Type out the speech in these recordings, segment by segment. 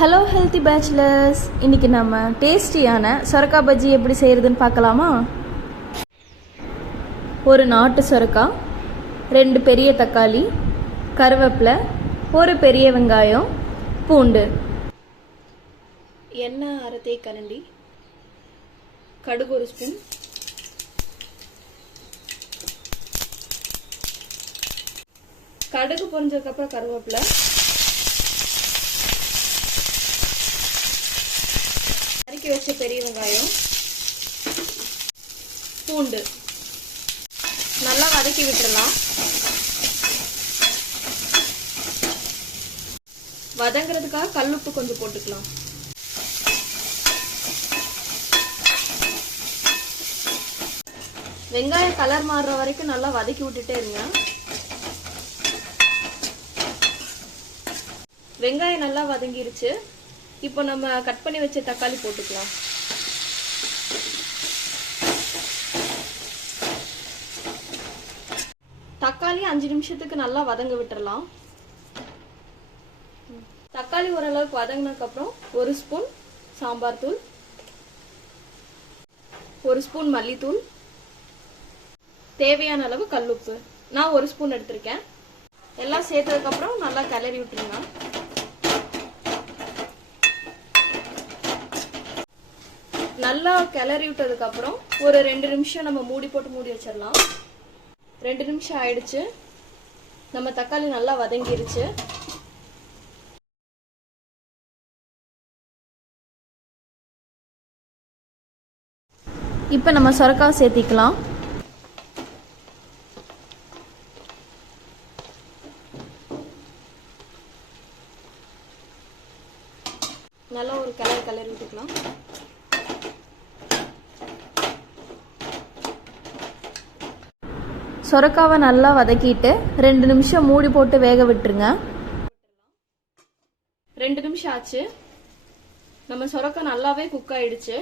Hello healthy bachelors, இன்றைக்கி நம்ம டேஸ்டியான சொரக்காய் பஜ்ஜி எப்படி செய்கிறதுன்னு பார்க்கலாமா? ஒரு நாட்டு சொரக்காய், 2 பெரிய தக்காளி, கருவேப்பிலை, ஒரு பெரிய வெங்காயம், பூண்டு, எண்ணெய் அரை தேக்கரண்டி, கடுகு ஒரு ஸ்பூன், கடுகு பொரிஞ்சதுக்கப்புறம் கருவேப்பிலை, நறுக்கி வச்ச பெரிய வெங்காயம், பூண்டு நல்லா வதக்கி விட்டுறலாம். வதங்கிறதுக்காக கல்லுப்பு கொஞ்சம் போட்டுக்கலாம். வெங்காயம் கலர் மாறுற வரைக்கும் நல்லா வதக்கி விட்டுட்டே இருங்க. வெங்காயம் நல்லா வதங்கிருச்சு. இப்போ நம்ம கட் பண்ணி வச்ச தக்காளி போட்டுக்கலாம். தக்காளி 5 நிமிஷத்துக்கு நல்லா வதங்க விட்டுறலாம். தக்காளி ஓரளவுக்கு வதங்கினதுக்கு அப்புறம் 1 ஸ்பூன் சாம்பார் தூள், 1 ஸ்பூன் மல்லித்தூள், தேவையான அளவு கல்லுப்பு, நான் 1 ஸ்பூன் எடுத்திருக்கேன். எல்லாம் சேர்த்ததுக்கு அப்புறம் நல்லா கிளறி விட்டுருங்க. நல்லா கிளறி விட்டதுக்கு அப்புறம் ஒரு 2 நிமிஷம் நம்ம மூடி போட்டு மூடி வச்சிடலாம். 2 நிமிஷம் ஆயிடுச்சு. நம்ம தக்காளி நல்லா வதங்கிருச்சு. இப்போ நம்ம சொரக்காய் சேர்த்திக்கலாம். நல்லா ஒரு கிளறி விட்டுக்கலாம். சொரக்காவை நல்லா வதக்கிட்டு 2 நிமிஷம் மூடி போட்டு வேக விட்டுருங்க. 2 நிமிஷம் ஆச்சு. நம்ம சொரக்காய் நல்லாவே குக் ஆயிடுச்சு.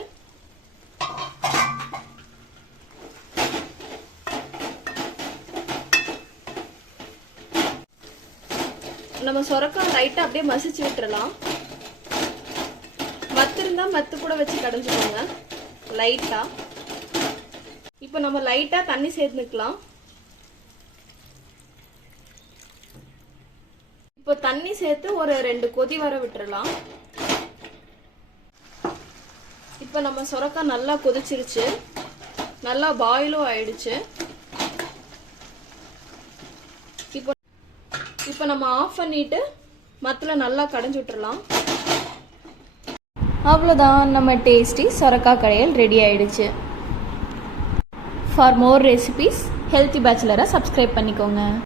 நம்ம சொரக்காய் லைட்டா அப்படியே மசிச்சு விட்டுறலாம். மத்து இருந்தா மத்து கூட வச்சு கடைஞ்சுக்கோங்க லைட்டா. இப்போ நம்ம லைட்டா தண்ணி சேர்த்துக்கலாம். இப்போ தண்ணி சேர்த்து ஒரு 2 கொதி வர விட்டுறலாம். இப்போ நம்ம சொரக்காய் நல்லா கொதிச்சிருச்சு. நல்லா பாயிலும் ஆயிடுச்சு. இப்போ நம்ம ஆஃப் பண்ணிட்டு மத்துல நல்லா கடைஞ்சி விட்டுறலாம். அவ்வளோதான், நம்ம டேஸ்டி சொரக்காய் கடையல் ரெடி ஆயிடுச்சு. ஃபார் மோர் ரெசிபீஸ் ஹெல்த்தி பேச்சுலரை சப்ஸ்கிரைப் பண்ணிக்கோங்க.